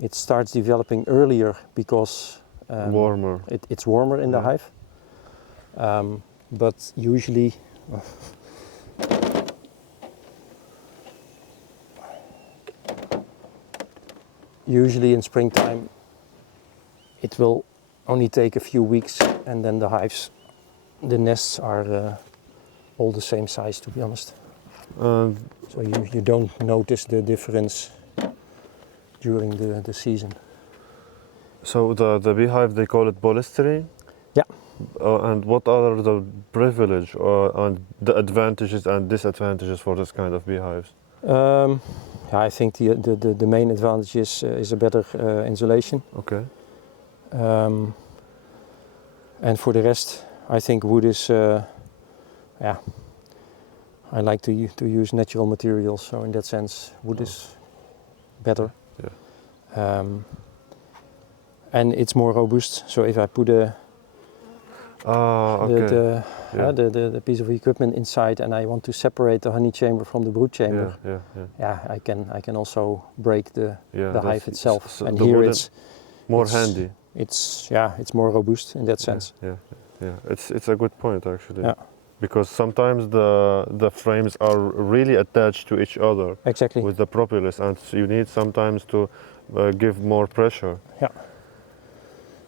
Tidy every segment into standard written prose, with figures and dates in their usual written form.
it starts developing earlier because warmer. It's warmer in the hive. But usually in springtime it will only take a few weeks, and then the nests are all the same size, to be honest. So you don't notice the difference during the season. So the beehive, they call it Bolisteri? Yeah. And what are the privilege and the advantages and disadvantages for this kind of beehives? I think the main advantage is a better insulation. Okay. And for the rest, I think wood is, I like to use natural materials, so in that sense wood is better. Yeah. And it's more robust, so if I put the piece of equipment inside and I want to separate the honey chamber from the brood chamber, I can also break the hive itself. So and here it's more handy. It's more robust in that sense. Yeah. It's a good point actually. Yeah. Because sometimes the frames are really attached to each other. Exactly. With the propolis, and you need sometimes to give more pressure. Yeah.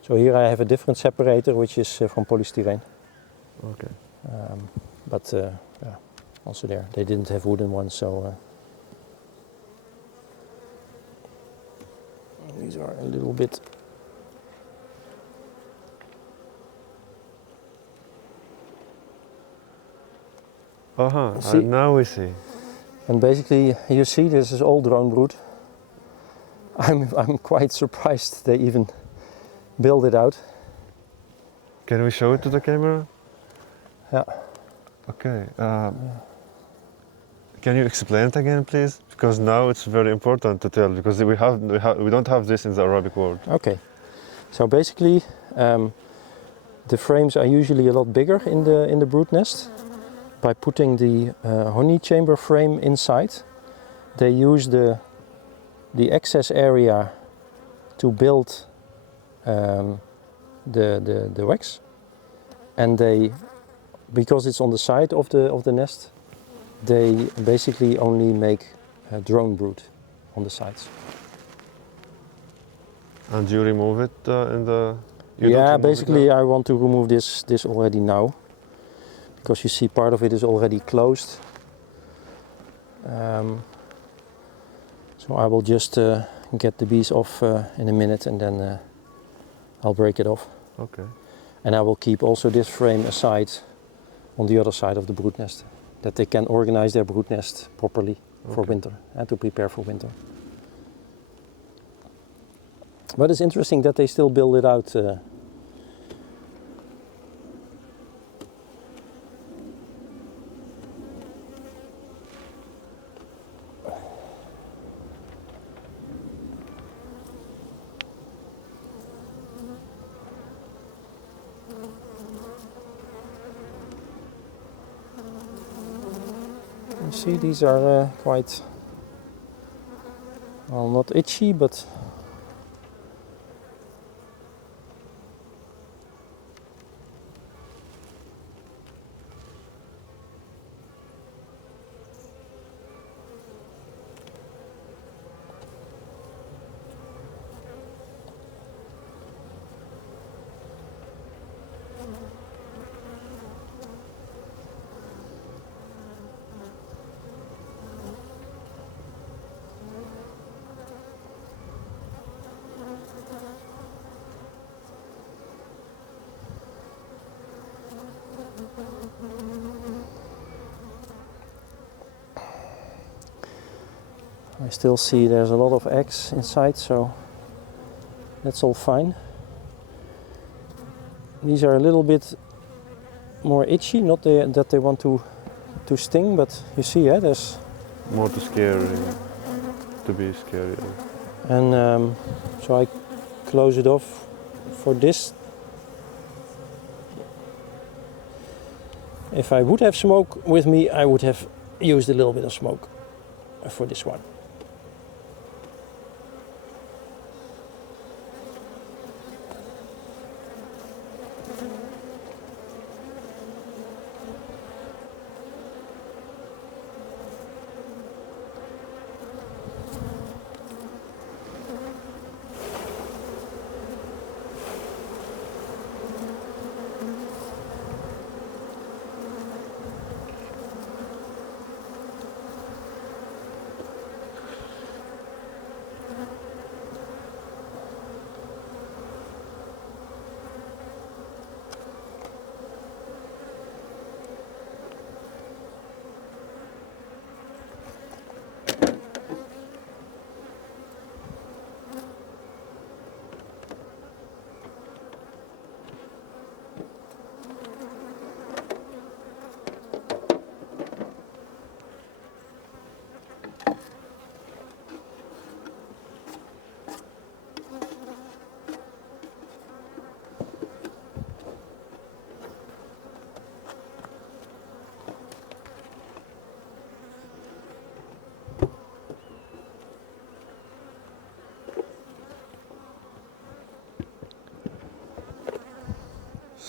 So here I have a different separator, which is from polystyrene. Okay. But also there they didn't have wooden ones, so these are a little bit. Now we see. And basically, you see, this is all drone brood. I'm quite surprised they even build it out. Can we show it to the camera? Yeah. Okay. Can you explain it again, please? Because now it's very important to tell, because we don't have this in the Arabic world. Okay. So basically, the frames are usually a lot bigger in the brood nest. By putting the honey chamber frame inside, they use the excess area to build the wax, and because it's on the side of the nest, they basically only make drone brood on the sides. And you remove it in the? Basically I want to remove this already now. Because you see part of it is already closed. So I will just get the bees off in a minute, and then I'll break it off. Okay. And I will keep also this frame aside on the other side of the brood nest, that they can organize their brood nest properly for winter and to prepare for winter. But it's interesting that they still build it out. You see, these are quite, well, not itchy, but I still see there's a lot of eggs inside, so that's all fine. These are a little bit more itchy, not that they want to sting, but you see, there's more to scare, to be scary. And so I close it off for this. If I would have smoke with me, I would have used a little bit of smoke for this one.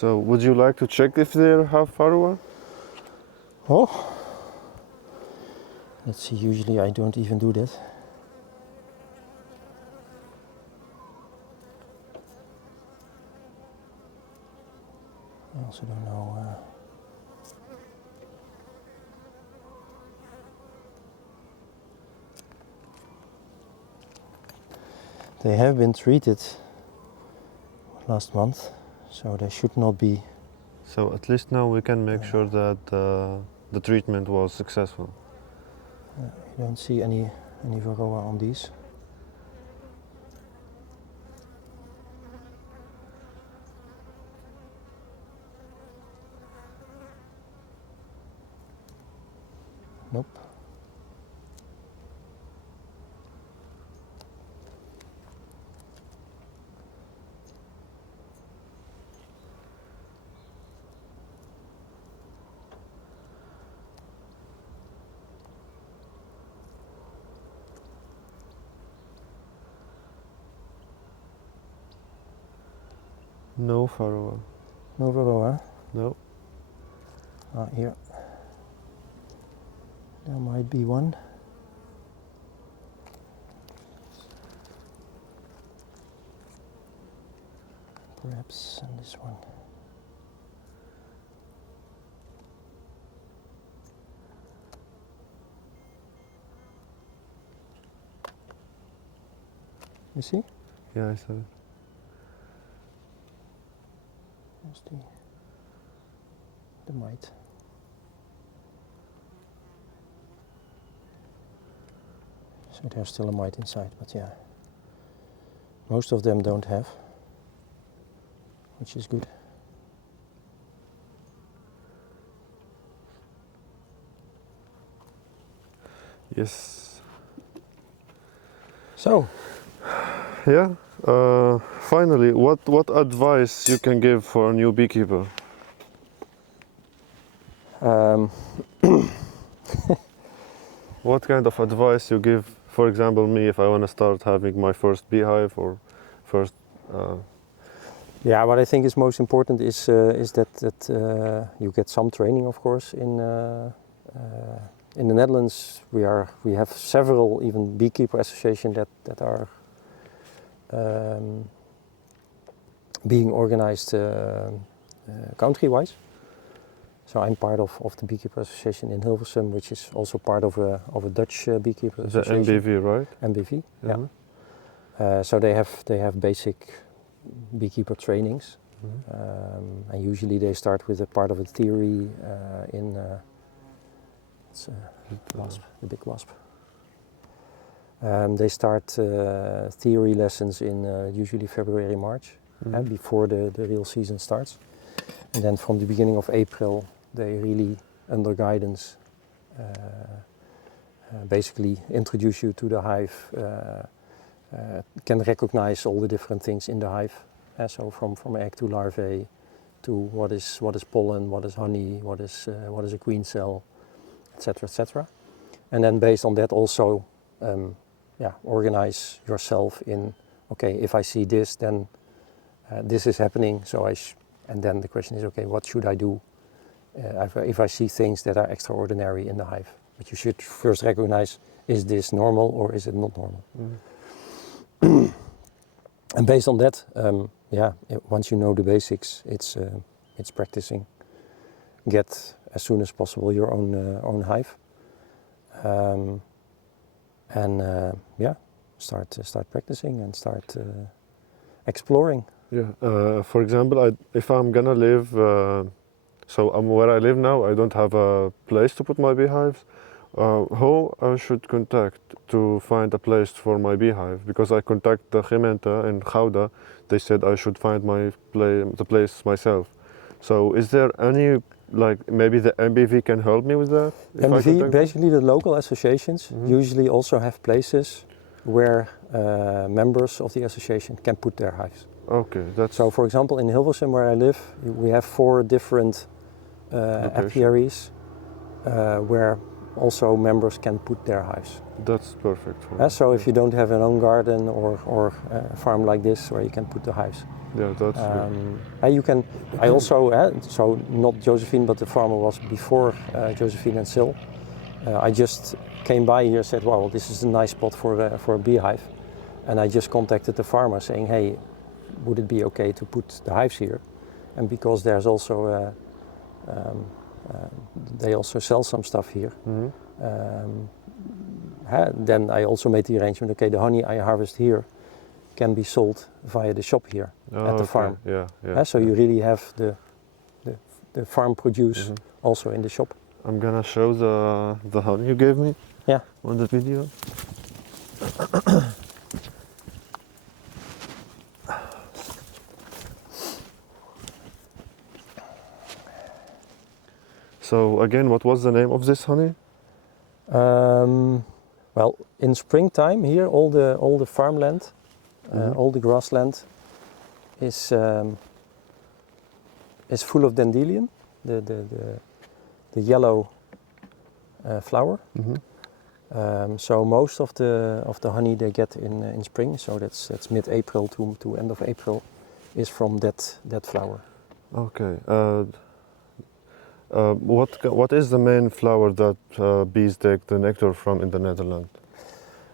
So would you like to check if they have varroa? Oh, let's see, usually I don't even do that. I also don't know. They have been treated last month, so they should not be. So at least now we can make sure that the treatment was successful. You don't see any varroa on these. Nope. No varroa. No varroa. No. Here. There might be one. Perhaps on this one. You see? Yeah, I saw it. There's the mite. So there's still a mite inside, but yeah. Most of them don't have, which is good. Yes. So, Yeah. Finally, what advice you can give for a new beekeeper? What kind of advice you give, for example, me if I want to start having my first beehive or first? Yeah, what I think is most important is that you get some training, of course. In the Netherlands, we have several even beekeeper associations that are being organized country-wise. So I'm part of the beekeeper association in Hilversum, which is also part of a Dutch beekeeper The association. MBV, right? MBV, yeah. Mhm. So they have basic beekeeper trainings, and usually they start with a part of a theory in it's wasp, the big wasp. They start theory lessons in usually February, March, before the real season starts. And then from the beginning of April, they really, under guidance, basically introduce you to the hive, can recognize all the different things in the hive. So from egg to larvae, to what is pollen, what is honey, what is a queen cell, etc., etc. And then based on that also, organize yourself in, okay, if I see this, then this is happening. So and then the question is, okay, what should I do if I see things that are extraordinary in the hive? But you should first recognize, is this normal or is it not normal? And based on that, once you know the basics, it's practicing. Get as soon as possible your own hive, start practicing and start exploring. Yeah. For example, if I'm gonna live, where I live now, I don't have a place to put my beehives. Who I should contact to find a place for my beehive? Because I contact the gemeente in Gouda, they said I should find the place myself. So is there any, maybe the MBV can help me with that? MBV, basically the local associations usually also have places where members of the association can put their hives. Okay, So for example, in Hilversum where I live, we have 4 different apiaries where also members can put their hives. That's perfect. For me. So if you don't have an own garden or a farm like this where you can put the hives. Yeah, that's good. You can. I also so not Josephine, but the farmer was before Josephine and Sil. I just came by here and said, "Wow, this is a nice spot for a beehive," and I just contacted the farmer saying, "Hey, would it be okay to put the hives here?" And because there's also they also sell some stuff here. Then I also made the arrangement. Okay, the honey I harvest here can be sold via the shop here at the farm. Yeah. So you really have the farm produce also in the shop. I'm gonna show the honey you gave me. Yeah. On the video. So again, what was the name of this honey? Well, in springtime here, all the farmland, all the grassland is full of dandelion, the yellow flower. So most of the honey they get in spring, so that's mid-April to end of April, is from that flower. Okay. What is the main flower that bees take the nectar from in the Netherlands?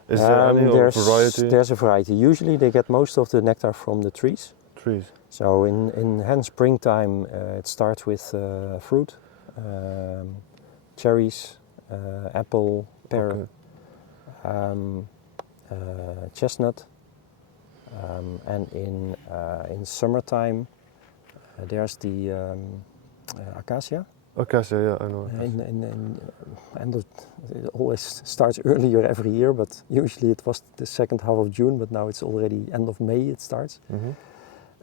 Is there any variety? There's a variety. Usually they get most of the nectar from the trees. Trees. So in springtime it starts with fruit, cherries, apple, pear, chestnut, and in summertime there's the acacia. Acacia, yeah, I know. And it always starts earlier every year, but usually it was the second half of June, but now it's already end of May it starts.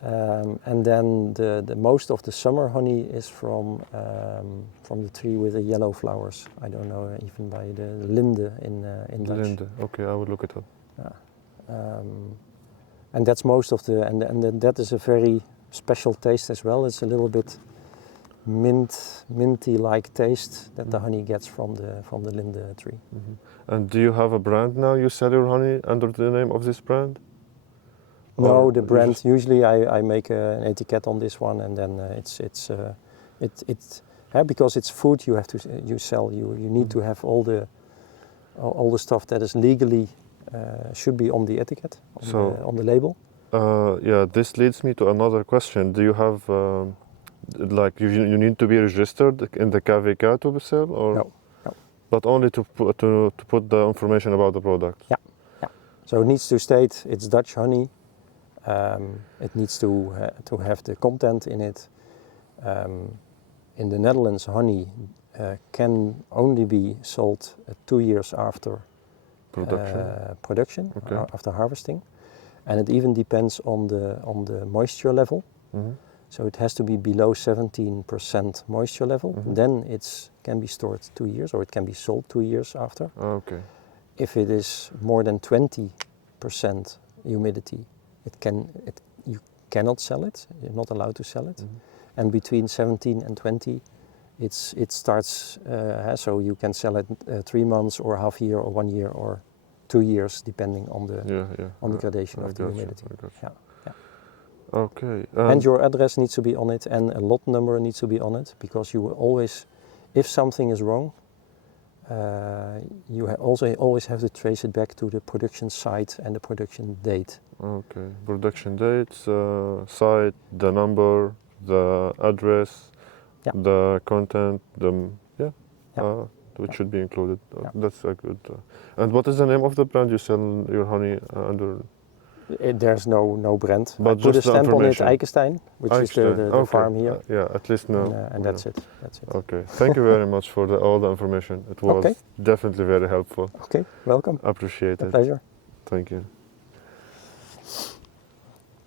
And then the most of the summer honey is from the tree with the yellow flowers. I don't know, even by the linde in Dutch. Linde, okay, I will look it up. And that's most of and that is a very special taste as well. It's a little bit minty-like taste that the honey gets from the linde tree. And do you have a brand now? You sell your honey under the name of this brand? No, the brand. Usually, I make an etiquette on this one, and then because it's food. You have to you need to have all the stuff that is legally should be on the etiquette on the label. Yeah, this leads me to another question. Do you have like you need to be registered in the KVK to sell, or no. But only to put the information about the product? Yeah. So it needs to state it's Dutch honey. It needs to have the content in it. In the Netherlands, honey can only be sold 2 years after production after harvesting, and it even depends on the moisture level. So it has to be below 17% moisture level. Then it can be stored 2 years, or it can be sold 2 years after. Okay. If it is more than 20% humidity, you cannot sell it. You're not allowed to sell it. And between 17 and 20, it starts. So you can sell it 3 months, or half year, or 1 year, or 2 years, depending on the gradation of the humidity. Okay. And your address needs to be on it, and a lot number needs to be on it, because you will always, if something is wrong, you always have to trace it back to the production site and the production date. Okay, production dates, site, the number, the address, the content, which should be included. That's a good. And what is the name of the brand you sell your honey under? There's no brand. But I put a stamp on it, Eikenstein. which is the farm here. At least now. And that's it. Okay, thank you very much for all the information. It was definitely very helpful. Okay, welcome. Appreciate it. A pleasure. Thank you.